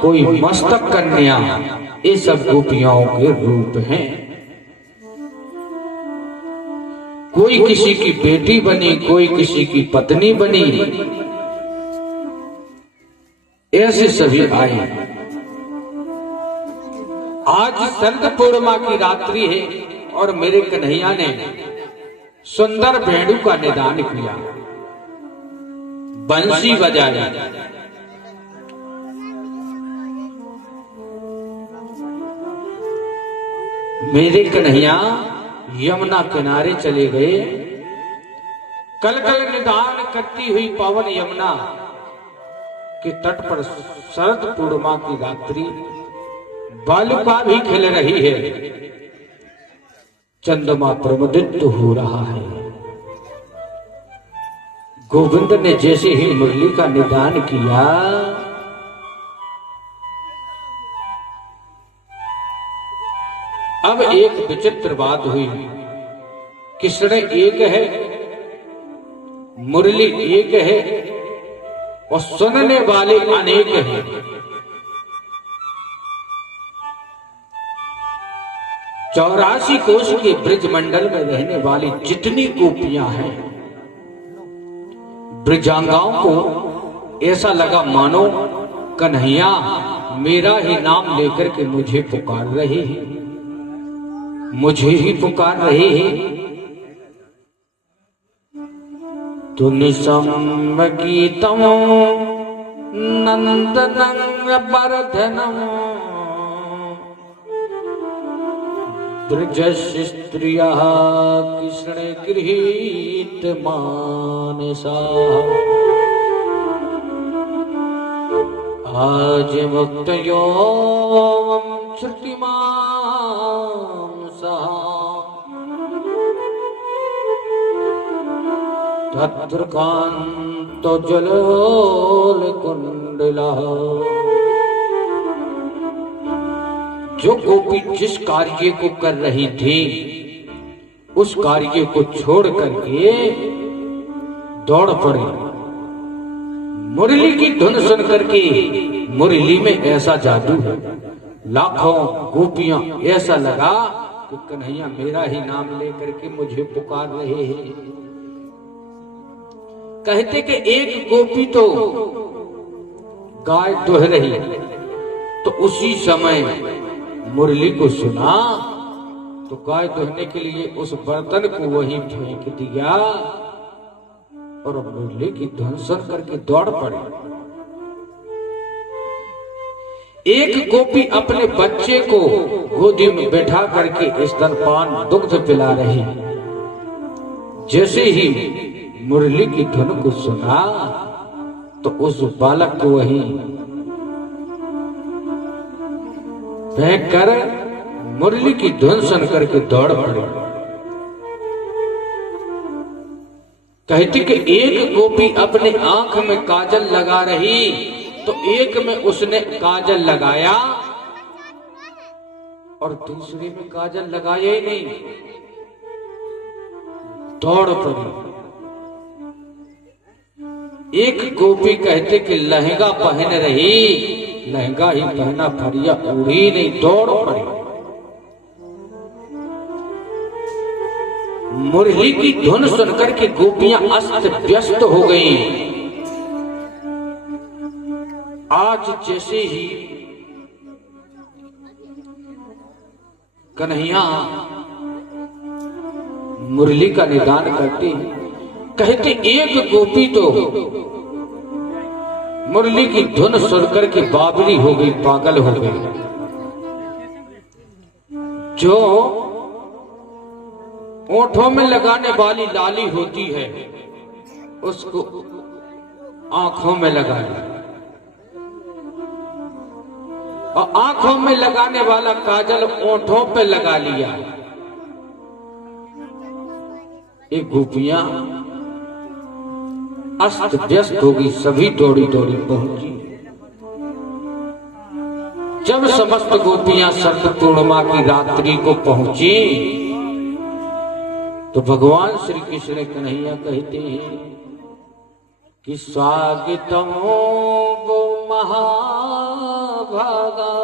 कोई मस्तक कन्या, ये सब गोपियाओं के रूप हैं। कोई किसी की बेटी बनी, कोई किसी की पत्नी बनी, ऐसे सभी आए। आज शरद पूर्णिमा की रात्रि है और मेरे कन्हैया ने सुंदर भेड़ू का निदान किया, बंसी बजाई। मेरे कन्हैया यमुना किनारे चले गए। कल कल निदान करती हुई पावन यमुना के तट पर शरद पूर्णिमा की रात्रि बालुका भी खिल रही है, चंद्रमा प्रमुदित हो रहा है। गोविंद ने जैसे ही मुरली का निदान किया, अब एक विचित्र बात हुई। कृष्ण एक है, मुरली एक है और सुनने वाले अनेक हैं। चौरासी कोष के ब्रज मंडल में रहने वाली जितनी गोपियां हैं, ब्रजांगाओं को ऐसा लगा मानो कन्हैया मेरा ही नाम लेकर के मुझे पुकार रहे हैं, मुझे ही पुकार रहे हैं। तो निशम गीतम नंदनं वर्धनम ब्रजस्य स्त्रियः कृष्ण गृहीत मानसा। आज मुक्तयो श्रुतिमां सहा तत्र कांतो जलोल कुंडलः। जो गोपी जिस कार्य को कर रही थी, उस कार्य को छोड़ करके दौड़ पड़े। मुरली की धुन सुन करके, मुरली में ऐसा जादू है, लाखों गोपियां ऐसा लगा कि कन्हैया मेरा ही नाम लेकर के मुझे पुकार रहे हैं। कहते कि एक गोपी तो गाय दुह रही, तो उसी समय मुरली को सुना तो गाय दुहने के लिए उस बर्तन को वहीं फेंक दिया और मुरली की धुन सुन करके दौड़ पड़े। एक गोपी अपने बच्चे को गोदी में बैठा करके स्तनपान दुग्ध पिला रही। जैसे ही मुरली की धुन को सुना तो उस बालक को वहीं फेंक कर मुरली की धुन सुन करके दौड़ पड़े। कहती कि एक गोपी अपने आंख में काजल लगा रही, तो एक में उसने काजल लगाया और दूसरे में काजल लगाया ही नहीं, दौड़ पड़ी। एक गोपी कहते कि लहंगा पहन रही, लहंगा ही पहना, फरिया उड़ी नहीं, दौड़ पड़ी। मुरली की धुन सुनकर के गोपियां अस्त व्यस्त हो गईं। आज जैसे ही कन्हैया मुरली का निदान करती, कहते एक गोपी तो मुरली की धुन सुनकर के बावली हो गई, पागल हो गई। जो ओठों में लगाने वाली लाली होती है उसको आंखों में लगा लिया, और आंखों में लगाने वाला काजल ओठों पे लगा लिया। ये गोपियां अस्त व्यस्त होगी, सभी दौड़ी दौड़ी पहुंची। जब समस्त गोपियां शरद पूर्णिमा की रात्रि को पहुंची तो भगवान श्री कृष्ण कन्हैया कहते हैं कि स्वागतम वो महावतार भागा।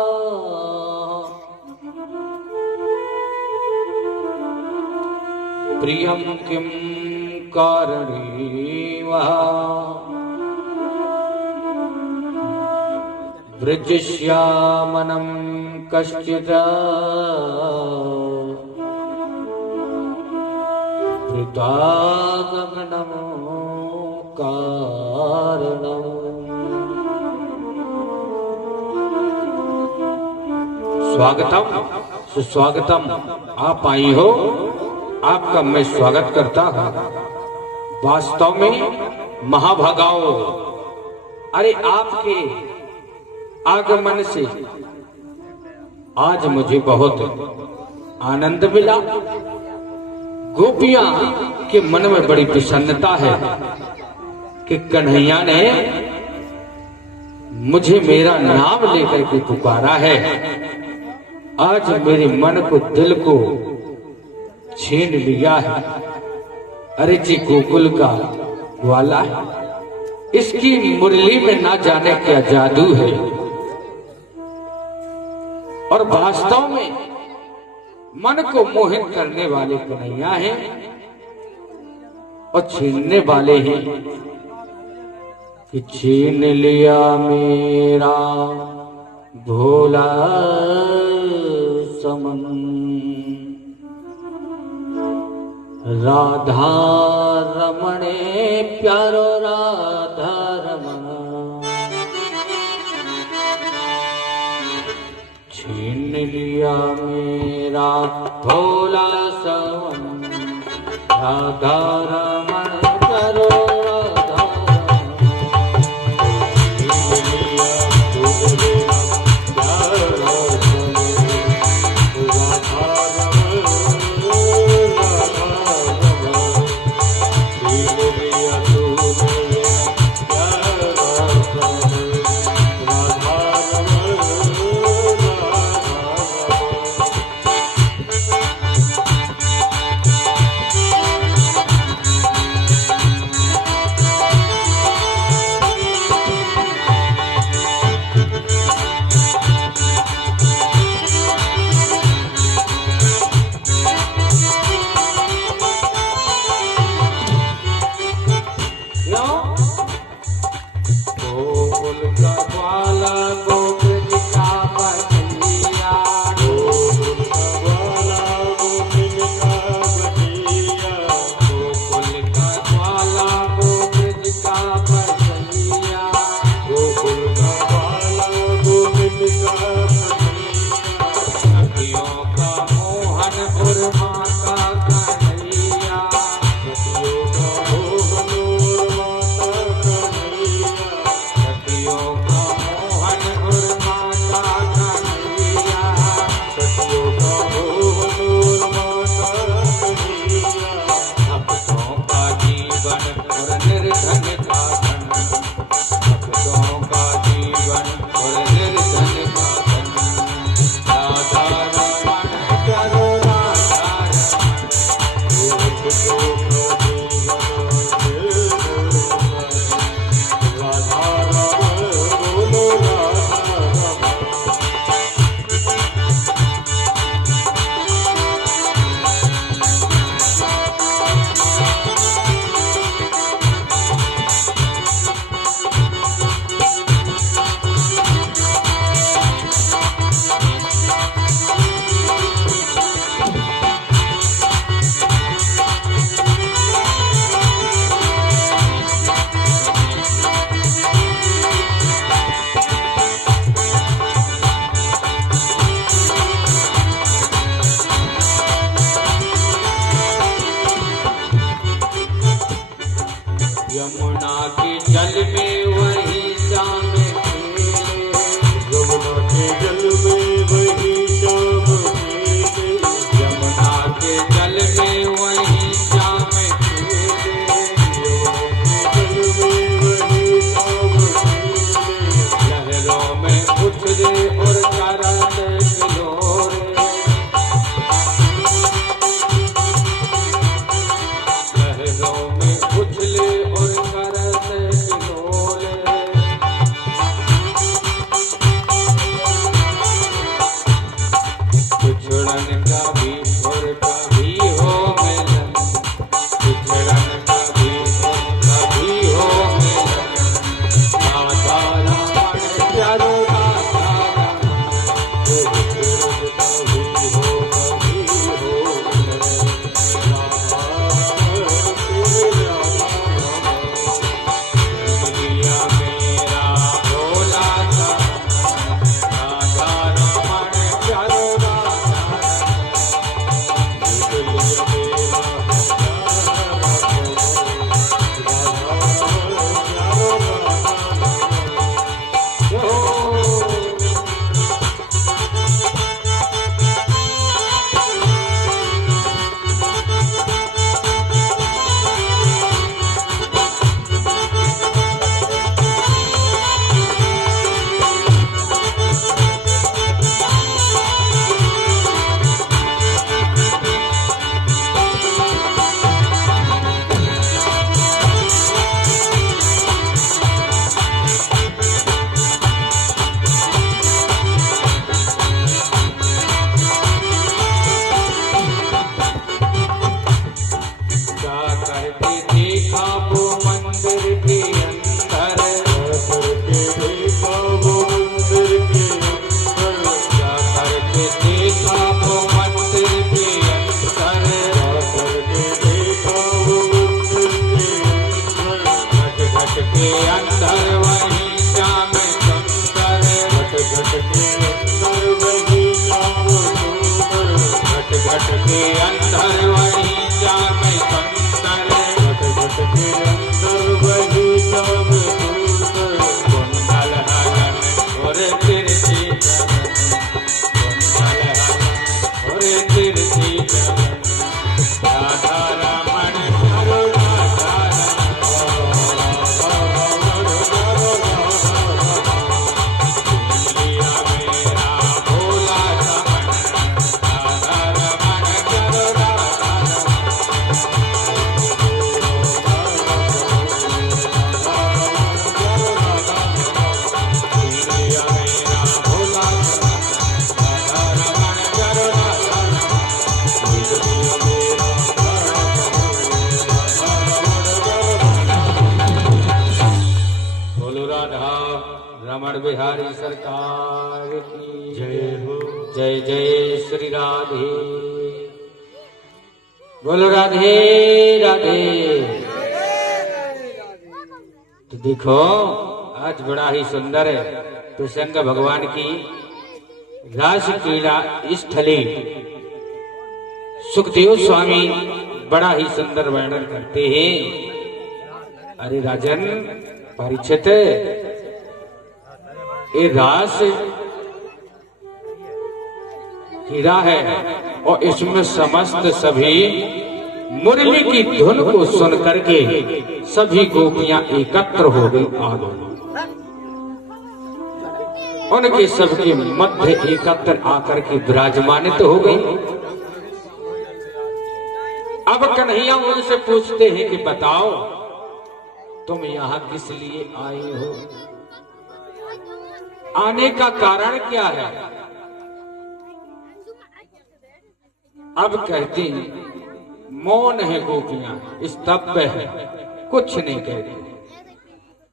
प्रियम किम कारणी वहा व्रजश्यामनं कश्चित् वृतागमनं कारणम्। स्वागतम सुस्वागतम, आप आई हो, आपका मैं स्वागत करता हूं। वास्तव में महाभागाओ, अरे आपके आगमन से आज मुझे बहुत आनंद मिला। गोपियां के मन में बड़ी प्रसन्नता है कि कन्हैया ने मुझे मेरा नाम लेकर के पुकारा है। आज मेरे मन को, दिल को छीन लिया है। अरे जी गोकुल का ग्वाला है, इसकी मुरली में ना जाने क्या जादू है। और वास्तव में मन को मोहित करने वाले कन्हैया हैं और छीनने वाले हैं कि छीन लिया मेरा भोला समन, राधा रमणे प्यारो राधा रमण। छीन लिया मेरा भोला समन, राधा रमण प्यारो राधा रमण। छीन लिया भोला प्यारो समन, राधा के अंदर वही जाम सुंदर, घट के अंदर वही जाम सुंदर, कुंडल हलन और तिरछी कुंडल हलन और तिरछी राधा रमण करो राधा रमण बिहारी सरकार की जय हो। जय जय श्री राधे। बोलो राधे राधे। तो देखो आज बड़ा ही सुंदर है प्रसंग भगवान की रास क्रीड़ा स्थली। सुखदेव स्वामी बड़ा ही सुंदर वर्णन करते हैं। अरे राजन परीक्षित, ये रास क्रीड़ा है और इसमें समस्त सभी मुरली की धुन को सुन करके सभी गोपियां एकत्र हो गई आ गई। उनके सबके मध्य एकत्र आकर के विराजमानित हो गई। अब कन्हैया उनसे पूछते हैं कि बताओ तुम यहां किस लिए आए हो, आने का कारण क्या है। अब कहती मौन है गोपियां, स्तब्ध है, कुछ नहीं कहती,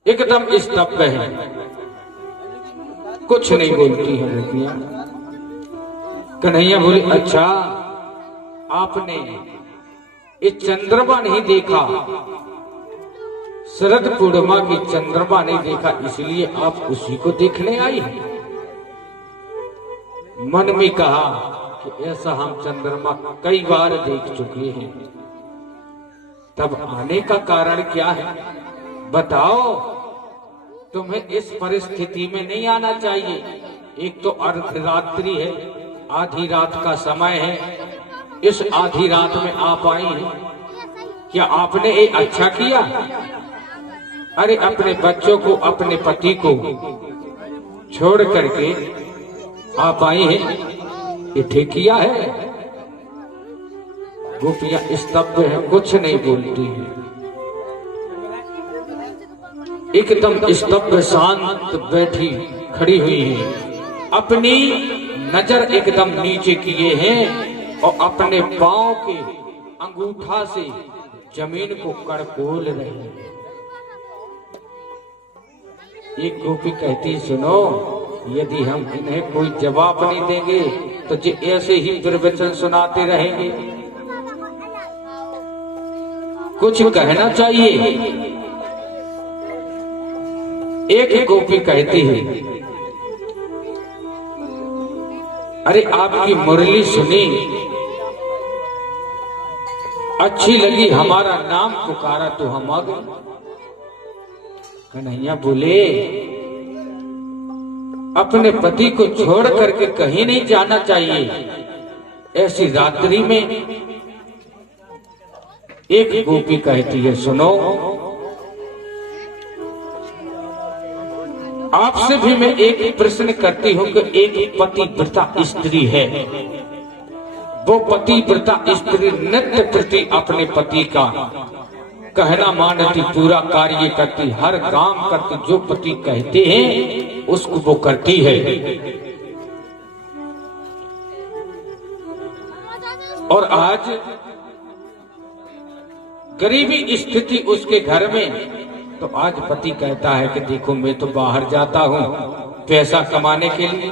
एकदम स्तब्ध है, कुछ नहीं बोलती है गोपियां। कन्हैया बोले अच्छा आपने ये चंद्रमा नहीं देखा, शरद पूर्णिमा की चंद्रमा नहीं देखा, इसलिए आप उसी को देखने आई। मन में कहा कि ऐसा हम चंद्रमा कई बार देख चुके हैं, तब आने का कारण क्या है बताओ। तुम्हें इस परिस्थिति में नहीं आना चाहिए। एक तो अर्धरात्रि है, आधी रात का समय है, इस आधी रात में आप आई हैं, क्या आपने ये अच्छा किया। अरे अपने बच्चों को अपने पति को छोड़ करके आप आई हैं, ये ठीक किया है। गोपियां स्तब्ध है, कुछ नहीं बोलती है, एकदम स्तब्ध शांत बैठी खड़ी हुई है, अपनी नजर एकदम नीचे किए हैं और अपने पांव के अंगूठा से जमीन को कड़कोल रहे हैं। एक गोपी कहती सुनो, यदि हम इन्हें कोई जवाब नहीं देंगे तो ये ऐसे ही प्रवचन सुनाते रहेंगे, कुछ कहना चाहिए। एक गोपी कहती है अरे आपकी मुरली सुनी, अच्छी लगी, हमारा नाम पुकारा तो हम आ गए। कन्हैया बोले अपने पति को छोड़ करके कहीं नहीं जाना चाहिए ऐसी रात्रि में। एक गोपी कहती है सुनो, आपसे भी मैं एक प्रश्न करती हूं कि एक पतिव्रता स्त्री है, वो पतिव्रता स्त्री नित्य प्रति अपने पति का कहना मानती, पूरा कार्य करती, हर काम करती, जो पति कहते हैं उसको वो करती है। और आज गरीबी स्थिति उसके घर में, तो आज पति कहता है कि देखो मैं तो बाहर जाता हूं पैसा कमाने के लिए,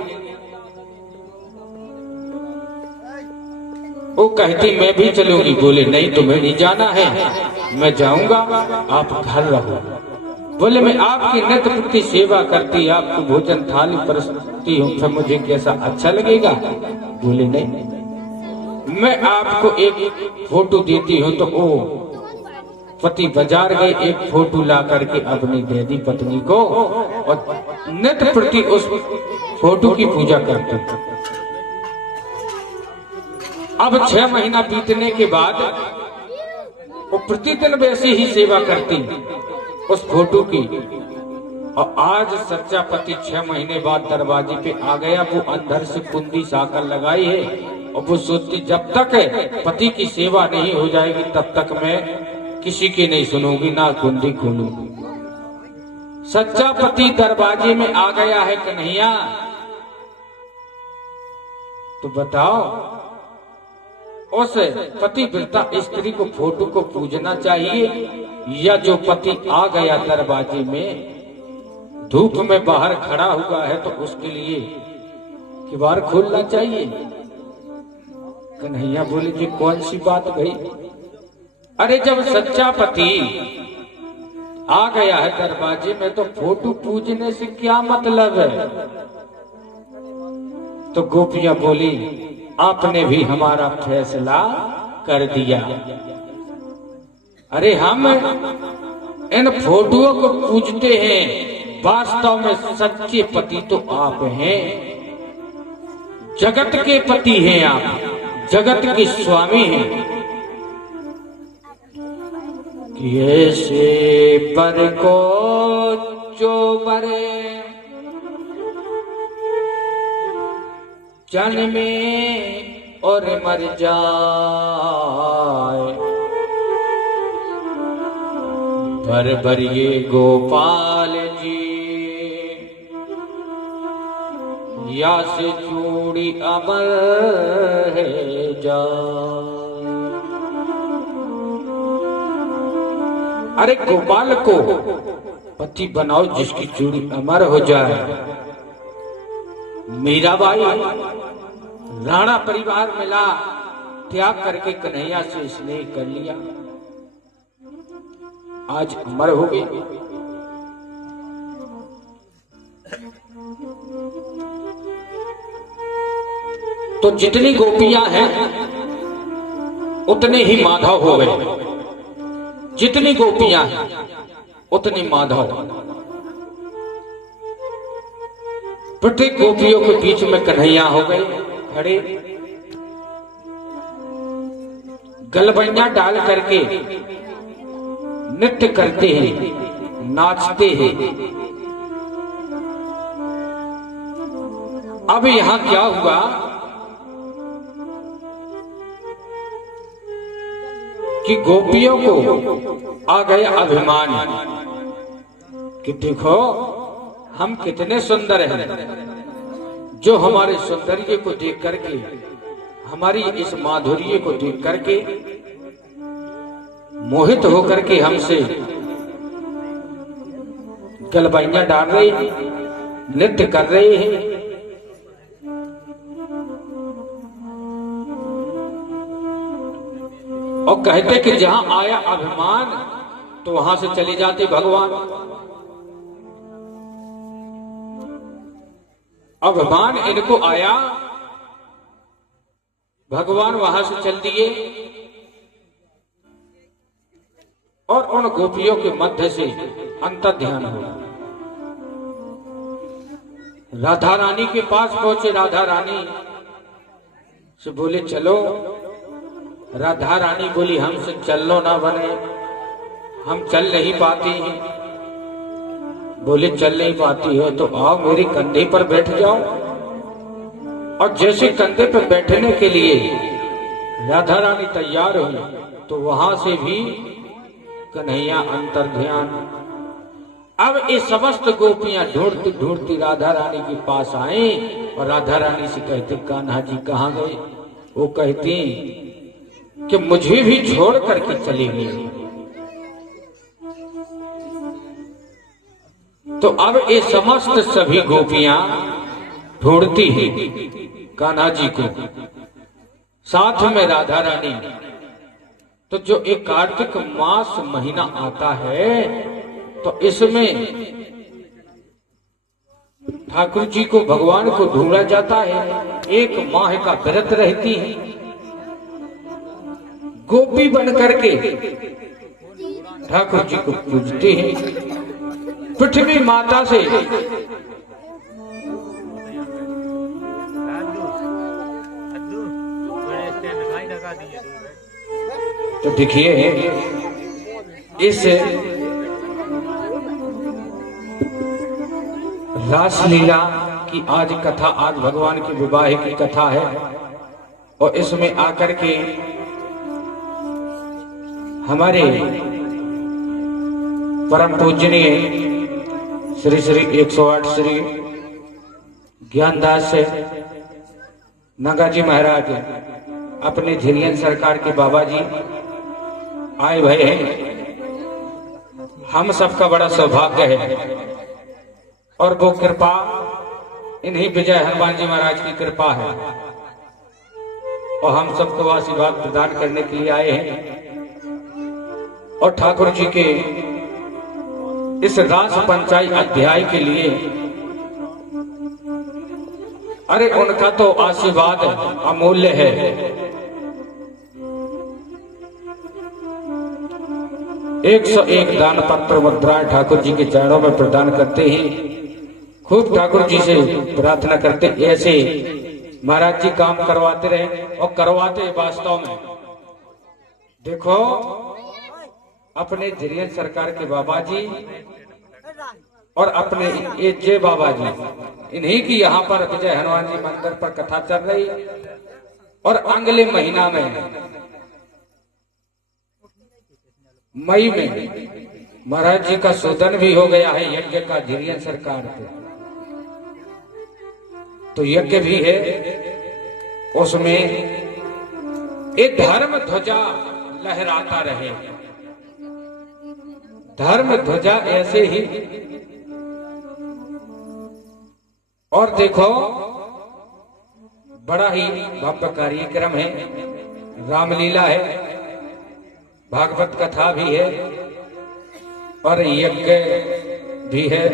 वो कहती मैं भी चलूंगी। बोले नहीं तुम्हें नहीं जाना है, मैं जाऊंगा, आप घर रहो। बोले मैं आपकी नित्य प्रति सेवा करती, आपको भोजन थाली परसती हूँ, फिर मुझे कैसा अच्छा लगेगा। बोले नहीं, मैं आपको एक फोटो देती हूँ। तो वो पति बाजार गए, एक फोटो ला करके अपनी दे दी पत्नी को और नित्य प्रति उस फोटो की पूजा करते। अब 6 महीना बीतने के बाद वो प्रतिदिन वैसे ही सेवा करती उस फोटो की। और आज सच्चा पति 6 महीने बाद दरवाजे पे आ गया। वो अंदर से कुंडी साकर लगाई है और वो सोचती जब तक पति की सेवा नहीं हो जाएगी तब तक मैं किसी की नहीं सुनूंगी, ना कुंडी खोलूंगी। सच्चा पति दरवाजे में आ गया है कन्हैया, तो बताओ उस पतिव्रता स्त्री को फोटो को पूजना चाहिए या जो पति आ गया दरवाजे में धूप में बाहर खड़ा हुआ है तो उसके लिए किवाड़ खोलना चाहिए? कन्हैया बोले जी कौन सी बात भाई? अरे जब सच्चा पति आ गया है दरवाजे में तो फोटो पूजने से क्या मतलब है? तो गोपियां बोली आपने भी हमारा फैसला कर दिया। अरे हम इन फोटोओं को पूजते हैं, वास्तव में सच्चे पति तो आप हैं, जगत के पति हैं, आप जगत के स्वामी हैं। ऐसे पर को जो मरे जन्मे और मर जाए, पर ये गोपाल जी या से चूड़ी अमर है जाए। अरे गोपाल को पति बनाओ जिसकी चूड़ी अमर हो जाए। मीराबाई राणा परिवार मिला, त्याग करके कन्हैया से स्नेह कर लिया, आज अमर हो गई। तो जितनी गोपियां हैं उतने ही माधव हो गए, जितनी गोपियां हैं उतने माधव। प्रत्येक गोपियों के बीच में कन्हैया हो गए खड़े, गलबैया डाल करके नृत्य करते हैं, नाचते हैं। अब यहां क्या हुआ कि गोपियों को आ गया अभिमान कि देखो हम कितने सुंदर हैं, जो हमारे सौंदर्य को देख करके, हमारी इस माधुर्य को देख करके मोहित होकर के हमसे गलबैया डाल रहे हैं, नृत्य कर रहे हैं। और कहते कि जहां आया अभिमान तो वहां से चले जाते भगवान। अभिमान इनको आया, भगवान वहां से चल दिए और उन गोपियों के मध्य से अंतर ध्यान हो। राधा रानी के पास पहुंचे, राधा रानी से बोले चलो। राधा रानी बोली हमसे चलनो ना बने, हम चल नहीं पाती हैं। बोले चल नहीं पाती हो तो आओ मेरे कंधे पर बैठ जाओ। और जैसे कंधे पर बैठने के लिए राधा रानी तैयार हुई तो वहां से भी कन्हैया अंतर ध्यान। अब ये समस्त गोपियां ढूंढती ढूंढती राधा रानी के पास आई और राधा रानी से कहते कान्हा जी कहाँ गए? वो कहती कि मुझे भी छोड़ करके चली गई। तो अब ये समस्त सभी गोपियां ढूंढती हैं कान्हा जी को, साथ में राधा रानी। तो जो एक कार्तिक मास महीना आता है तो इसमें ठाकुर जी को, भगवान को ढूंढा जाता है। एक माह का व्रत रहती है गोपी बन करके ठाकुर जी को पूजते हैं। पृथ्वी माता से तो देखिए इस रासलीला की आज कथा, आज भगवान के विवाह की कथा है। और इसमें आकर के हमारे परम पूजनीय श्री श्री 108 श्री ज्ञानदास नागाजी महाराज अपने झिलियन सरकार के बाबा जी आए भय हैं। हम सबका बड़ा सौभाग्य है और वो कृपा इन्हीं विजय हनुमान जी महाराज की कृपा है और हम सबको आशीर्वाद प्रदान करने के लिए आए हैं। और ठाकुर जी के इस रास पंचाई अध्याय के लिए अरे उनका तो आशीर्वाद अमूल्य है। 101 दान पत्र मुद्राएं ठाकुर जी के चरणों में प्रदान करते हैं। खूब ठाकुर जी से प्रार्थना करते ऐसे महाराज जी काम करवाते रहे और करवाते वास्तव में। देखो अपने झिलियन सरकार के बाबा जी और अपने ये जय बाबा जी, इन्हीं की यहाँ पर विजय हनुमान जी मंदिर पर कथा चल रही। और अगले महीना में मई में महाराज जी का शोधन भी हो गया है यज्ञ का झिलियन सरकार पे। तो यज्ञ भी है, उसमें एक धर्म ध्वजा लहराता रहे। धर्म ध्वजा ऐसे ही। और देखो बड़ा ही भव्य कार्यक्रम है, रामलीला है, भागवत कथा भी है और यज्ञ भी है।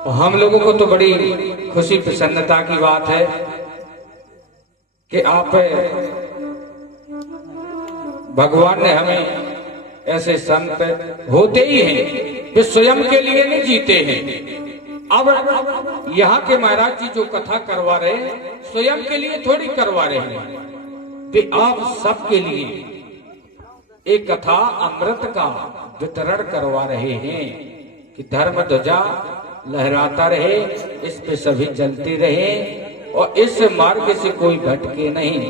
और हम लोगों को तो बड़ी खुशी प्रसन्नता की बात है कि आप भगवान ने हमें ऐसे संत होते ही हैं, वे स्वयं के लिए नहीं जीते हैं। अब यहाँ के महाराज जी जो कथा करवा रहे हैं स्वयं के लिए थोड़ी करवा रहे हैं, वे आप सबके लिए एक कथा अमृत का वितरण करवा रहे हैं कि धर्म ध्वजा लहराता रहे, इस पे सभी चलते रहे और इस मार्ग से कोई भटके नहीं।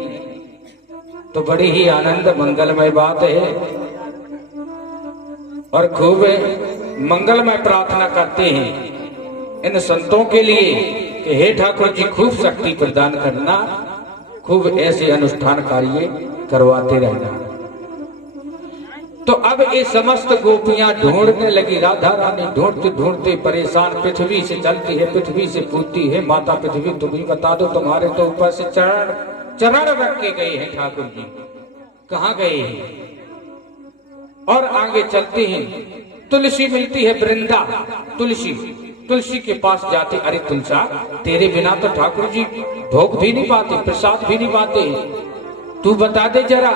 तो बड़ी ही आनंद मंगलमय बात है और खूब मंगलमय प्रार्थना करते हैं इन संतों के लिए कि हे ठाकुर जी खूब शक्ति प्रदान करना, खूब ऐसे अनुष्ठान कार्य करवाते रहना। तो अब ये समस्त गोपियां ढूंढने लगी, राधा रानी ढूंढते ढूंढते परेशान, पृथ्वी से चलती है, पृथ्वी से पूछती है माता पृथ्वी तुम ही बता दो, तुम्हारे तो ऊपर से चरण रख के गए हैं ठाकुर जी, कहाँ गए हैं। और आगे चलते हैं, तुलसी मिलती है, वृंदा तुलसी के पास जाते, अरे तुलसा तेरे बिना तो ठाकुर जी भोग भी नहीं पाते, प्रसाद भी नहीं पाते, तू बता दे जरा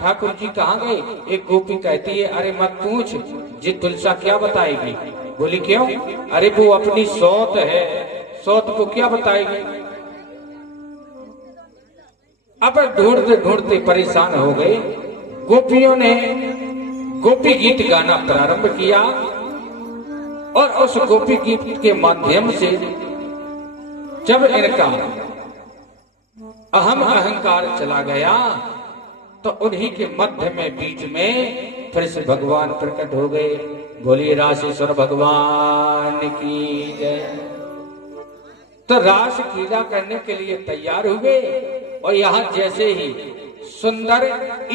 ठाकुर जी कहाँ गए। एक गोपी कहती है अरे मत पूछ, जी तुलसा क्या बताएगी। बोली क्यों, अरे वो अपनी सौत है, सौत को क्या बताएगी। अब ढूंढते ढूंढते परेशान हो गए। गोपियों ने गोपी गीत गाना प्रारंभ किया और उस गोपी गीत के माध्यम से जब इनका अहम अहंकार चला गया तो उन्हीं के मध्य में बीच में फिर से भगवान प्रकट हो गए। बोलिए रासेश्वर भगवान की जय। तो रास क्रीड़ा करने के लिए तैयार हुए और यहाँ जैसे ही सुंदर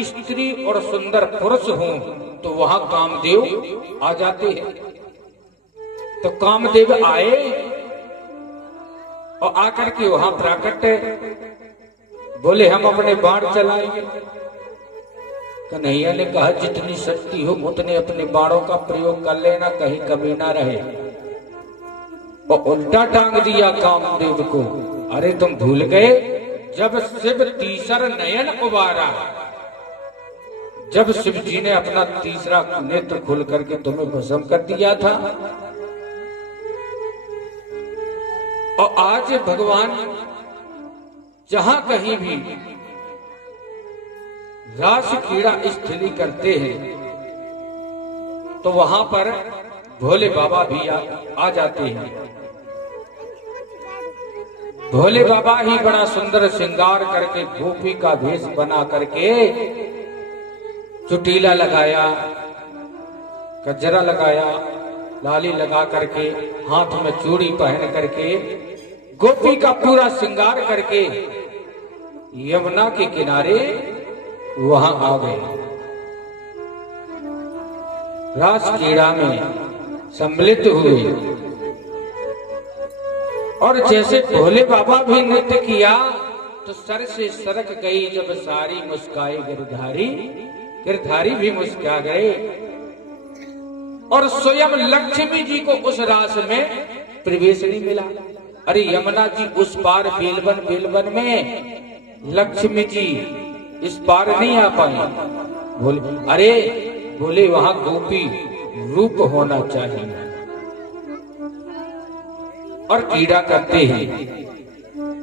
स्त्री और सुंदर पुरुष हों तो वहां कामदेव आ जाते हैं। तो कामदेव आए और आकर के वहां प्रकट बोले हम अपने बाण चलाएंगे। कन्हैया ने कहा जितनी शक्ति हो उतने अपने बाणों का प्रयोग कर लेना, कहीं कमी ना रहे। और उल्टा टांग दिया कामदेव को, अरे तुम भूल गए जब शिव तीसर नयन उबारा जब शिव जी ने अपना तीसरा नेत्र खोल करके तुम्हें भस्म कर दिया था, और आज भगवान जहां कहीं भी रास क्रीड़ा स्थली करते हैं तो वहां पर भोले बाबा भी आ जाते हैं। भोले बाबा ही बड़ा सुंदर श्रृंगार करके गोपी का भेष बना करके चुटीला लगाया, गजरा लगाया, लाली लगा करके, हाथ में चूड़ी पहन करके, गोपी का पूरा श्रृंगार करके यमुना के किनारे वहां आ गए। रास क्रीड़ा में सम्मिलित हुए और जैसे भोले बाबा भी नृत्य किया तो सर से सरक गई जब सारी मुस्काई गिरधारी, गिरधारी भी मुस्कुरा गए। और स्वयं लक्ष्मी जी को उस रास में प्रवेश नहीं मिला। अरे यमुना जी उस पार बेलवन, बेलवन में लक्ष्मी जी इस पार नहीं आ पाई। बोले अरे बोले वहां गोपी रूप होना चाहिए। और क्रीड़ा करते हैं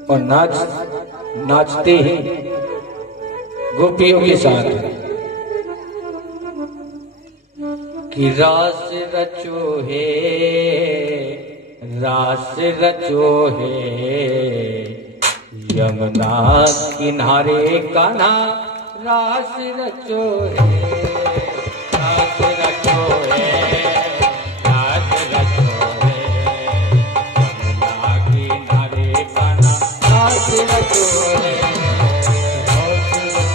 और नाचते हैं गोपियों के साथ कि रास रचो है, रास रचो है, यमुना किनारे कान्हा रास रचो है, रास रचो है, रास रचो है, यमुना किनारे कान्हा रास रचो है, रास रचो है,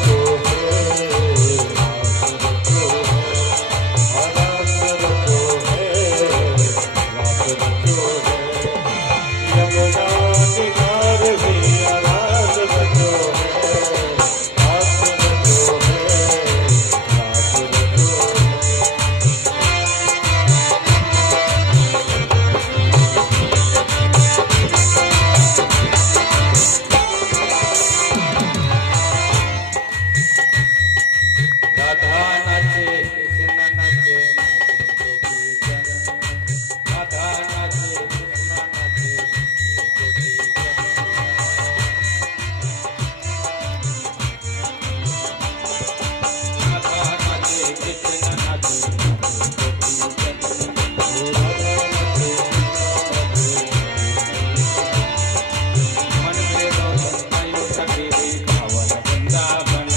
रास रचो है, रास रचो है, यमुना किनारे रास रचो है, रास रचो है, रास रचो है। राधा नाचे कृष्ण नाचे, राधा नाचे कृष्ण नाचे, राधा नाचे कृष्ण नाचे, मन में रोशन आयो सके पावन वृंदावन,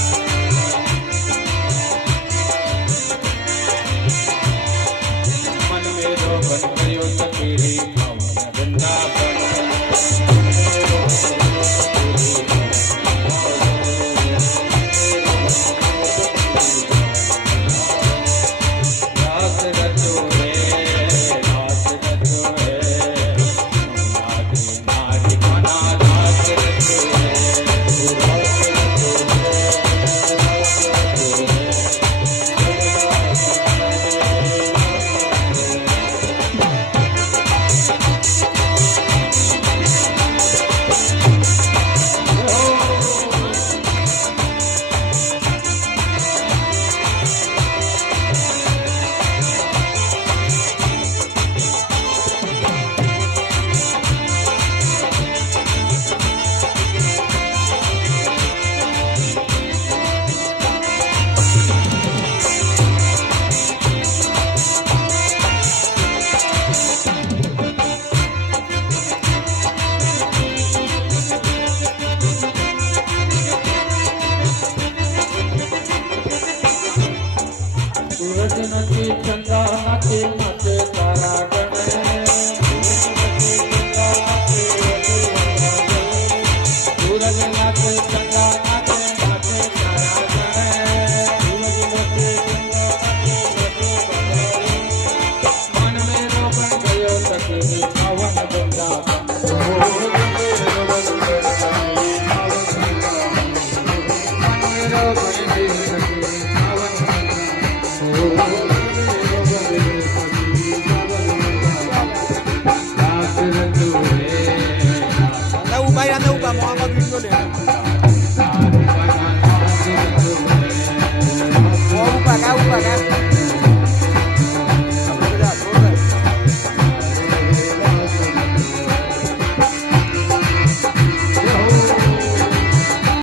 मन में रोशन आयो सके पावन वृंदावन। रास रचो है, रास रचो है, यमुना किनारे कान्हा रास रचो है, रास रचो है, रास रचो है, सूरज नचे चंदा नाचे नाचे तारा गण, सूरज नाचे चंदा नाचे नाचे तारा गण, सूरज नचे चंदा नाचे नाचे, मन में रोशन गयो सके पावन वृंदावन, मन में रोशन गयो सके Anda upaya, mau apa video deh?